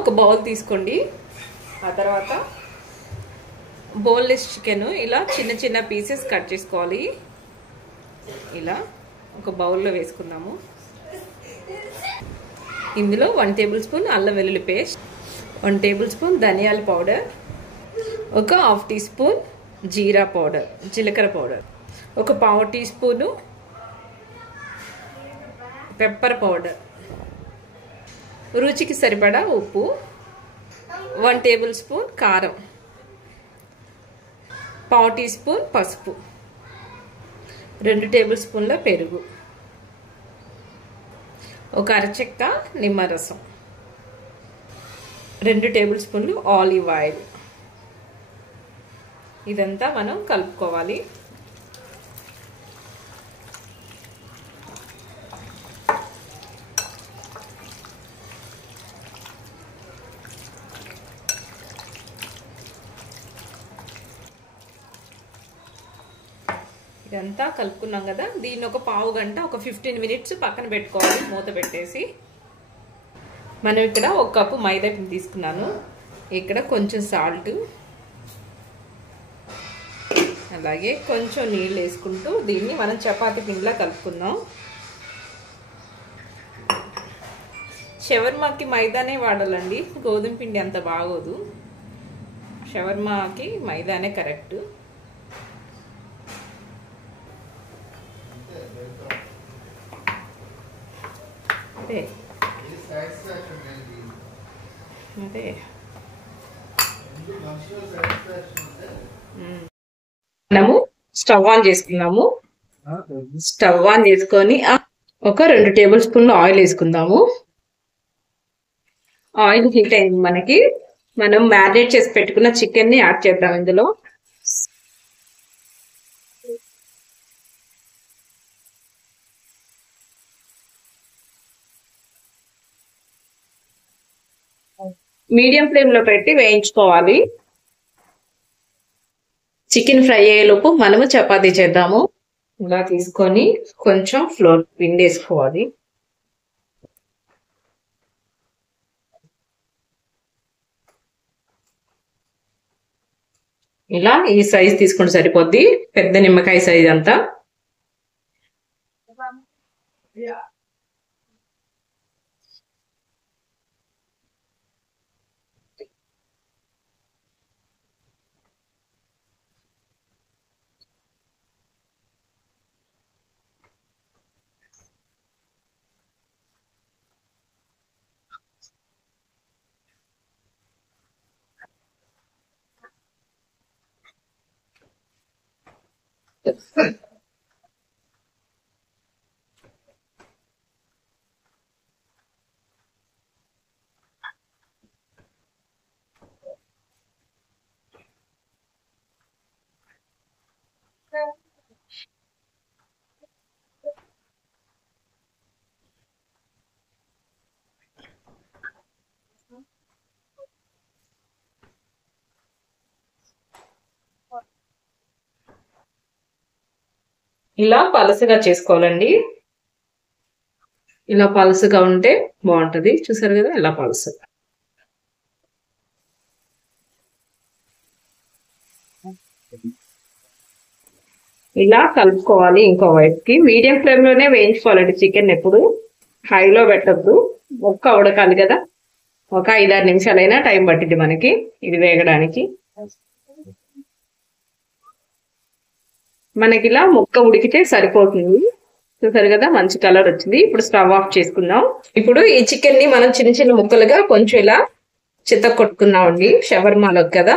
ఒక బౌల్ తీసుకోండి. ఆ తర్వాత బోన్లెస్ చికెన్ ఇలా చిన్న చిన్న పీసెస్ కట్ చేసుకోవాలి. ఇలా ఒక బౌల్లో వేసుకుందాము. ఇందులో 1 టేబుల్ స్పూన్ అల్లం వెల్లుల్లి పేస్ట్, 1 టేబుల్ స్పూన్ ధనియాల పౌడర్, ఒక 1/2 టీ స్పూన్ జీరా పౌడర్, జీలకర్ర పౌడర్, ఒక 1/2 టీ స్పూను పెప్పర్ పౌడర్, రుచికి సరిపడా ఉప్పు, 1 టేబుల్ స్పూన్ కారం, 1/2 టీ స్పూన్ పసుపు, 2 టేబుల్ స్పూన్ల పెరుగు, ఒక అరచెక్క నిమ్మరసం, 2 టేబుల్ స్పూన్లు ఆలివ్ ఆయిల్. ఇదంతా మనం కలుపుకోవాలి. ఇదంతా కలుపుకున్నాం కదా, దీన్ని ఒక పావు గంట, ఒక 15 మినిట్స్ పక్కన పెట్టుకోవాలి మూత పెట్టేసి. మనం ఇక్కడ 1 కప్పు మైదా పిండి తీసుకున్నాను. ఇక్కడ కొంచెం సాల్ట్, అలాగే కొంచెం నీళ్ళు వేసుకుంటూ దీన్ని మనం చపాతీ పిండిలా కలుపుకుందాం. షవర్మాకి మైదానే వాడాలండి, గోధుమ పిండి అంత బాగోదు. షవర్మాకి మైదానే కరెక్ట్. అదే మనము స్టవ్ ఆన్ చేసుకుందాము. స్టవ్ ఆన్ చేసుకొని ఒక 2 టేబుల్ స్పూన్లు ఆయిల్ వేసుకుందాము. ఆయిల్ హీట్ అయింది మనకి. మనం మ్యారినేట్ చేసి పెట్టుకున్న చికెన్ ని యాడ్ చేద్దాం ఇందులో. మీడియం ఫ్లేమ్ లో పెట్టి వేయించుకోవాలి. చికెన్ ఫ్రై అయ్యేలోపు మనము చపాతీ చేద్దాము. ఇలా తీసుకొని కొంచెం ఫ్లోర్ పిండి వేసుకోవాలి. ఇలా ఈ సైజ్ తీసుకుంటే సరిపోద్ది, పెద్ద నిమ్మకాయ సైజ్ అంతా. ఇలా పలసగా చేసుకోవాలండి. ఇలా పలసగా ఉంటే బాగుంటది. చూసారు కదా, ఇలా పలసగా. ఇలా కలుపుకోవాలి. ఇంకో వైపుకి మీడియం ఫ్లేమ్ లోనే వేయించుకోవాలండి చికెన్. ఎప్పుడు హైలో పెట్టద్దు, ముక్క ఉడకాలి కదా. ఒక 5-6 నిమిషాలైనా టైం పట్టింది మనకి ఇది వేగడానికి. మనకి ఇలా ముక్క ఉడికితే సరిపోతుంది. చూసారు కదా, మంచి కలర్ వచ్చింది. ఇప్పుడు స్టవ్ ఆఫ్ చేసుకుందాం. ఇప్పుడు ఈ చికెన్ ని మనం చిన్న చిన్న ముక్కలుగా కొంచెం ఇలా చిత్త కొట్టుకుందామండి, షవర్మాలోకి కదా.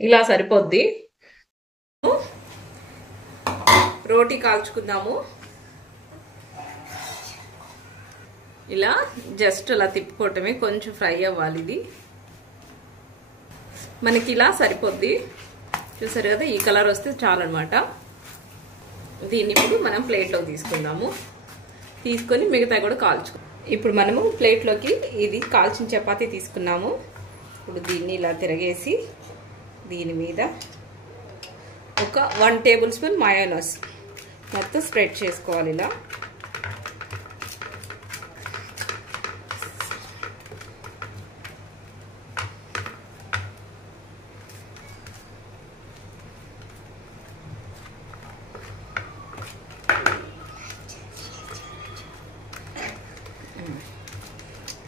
ఇలా సరిపోద్ది. రోటీ కాల్చుకుందాము. ఇలా జస్ట్ అలా తిప్పుకోవటమే, కొంచెం ఫ్రై అవ్వాలి ఇది. మనకి ఇలా సరిపోద్ది. చూసారు కదా, ఈ కలర్ వస్తే చాలన్నమాట. దీన్ని ఇప్పుడు మనం ప్లేట్లోకి తీసుకుందాము. తీసుకొని మిగతా కూడా కాల్చుకుందాం. ఇప్పుడు మనము ప్లేట్లోకి ఇది కాల్చిన చపాతీ తీసుకున్నాము. ఇప్పుడు దీన్ని ఇలా తిరగేసి దీని మీద ఒక 1 టేబుల్ స్పూన్ మయోనైస్ మొత్తం స్ప్రెడ్ చేసుకోవాలి. ఇలా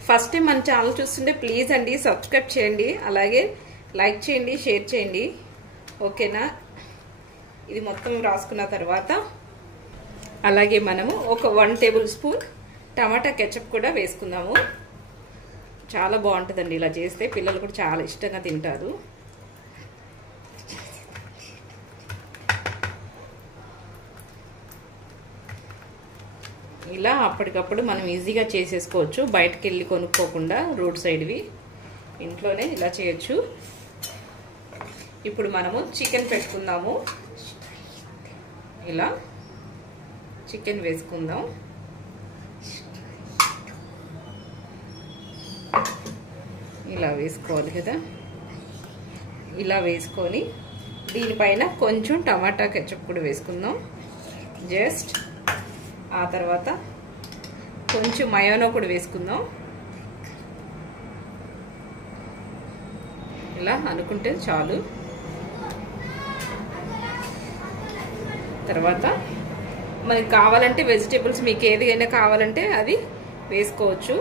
ఫస్ట్ టైం మన ఛానల్ చూస్తుంటే ప్లీజ్ అండి సబ్స్క్రైబ్ చేయండి, అలాగే లైక్ చేయండి, షేర్ చేయండి. ఓకేనా? ఇది మొత్తం రాసుకున్న తర్వాత అలాగే మనము ఒక 1 టేబుల్ స్పూన్ టమాటా కెచప్ కూడా వేసుకుందాము. చాలా బాగుంటుందండి ఇలా చేస్తే, పిల్లలు కూడా చాలా ఇష్టంగా తింటారు. ఇలా అప్పటికప్పుడు మనం ఈజీగా చేసేసుకోవచ్చు, బయటకు వెళ్ళి కొనుక్కోకుండా. రోడ్ సైడ్వి ఇంట్లోనే ఇలా చేయొచ్చు. ఇప్పుడు మనము చికెన్ పెట్టుకుందాము. ఇలా చికెన్ వేసుకుందాం. ఇలా వేసుకోవాలి కదా. ఇలా వేసుకొని దీనిపైన కొంచెం టమాటా కెచప్ కూడా వేసుకుందాం. జస్ట్ ఆ తర్వాత కొంచెం మయోనో కూడా వేసుకుందాం. ఇలా అనుకుంటే చాలు. తర్వాత మనకి కావాలంటే వెజిటేబుల్స్ మీకు ఏదైనా కావాలంటే అది వేసుకోవచ్చు.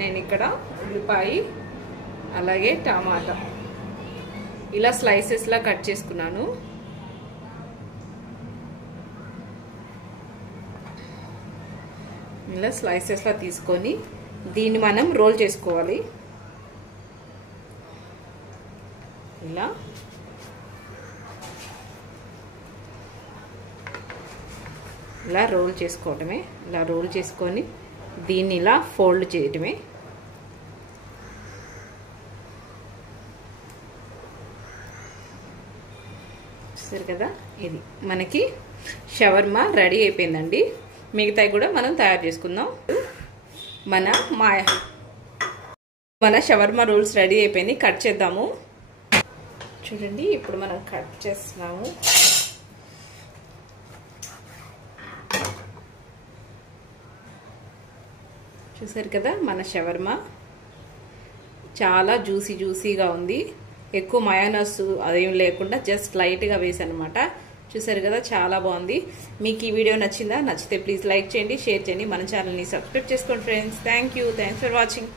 నేను ఇక్కడ ఉల్లిపాయ అలాగే టమాటా ఇలా స్లైసెస్లా కట్ చేసుకున్నాను. ఇలా స్లైసెస్లా తీసుకొని దీన్ని మనం రోల్ చేసుకోవాలి. ఇలా రోల్ చేసుకోవటమే. ఇలా రోల్ చేసుకొని దీన్ని ఇలా ఫోల్డ్ చేయటమే. చూసారు కదా, ఇది మనకి షవర్మా రెడీ అయిపోయిందండి. మిగతాయి కూడా మనం తయారు చేసుకుందాం. మన షవర్మా రోల్స్ రెడీ అయిపోయింది. కట్ చేద్దాము. చూడండి, ఇప్పుడు మనం కట్ చేస్తున్నాము. చూసారు కదా, మన షవర్మా చాలా జ్యూసీగా ఉంది. ఎక్కువ మయోనైస్ అదేం లేకుండా జస్ట్ లైట్గా వేసానమాట. చూసారు కదా, చాలా బాగుంది. మీకు ఈ వీడియో నచ్చిందా? నచ్చితే ప్లీజ్ లైక్ చేయండి, షేర్ చేయండి, మన ఛానల్ని సబ్స్క్రైబ్ చేసుకోండి ఫ్రెండ్స్. Thanks for watching.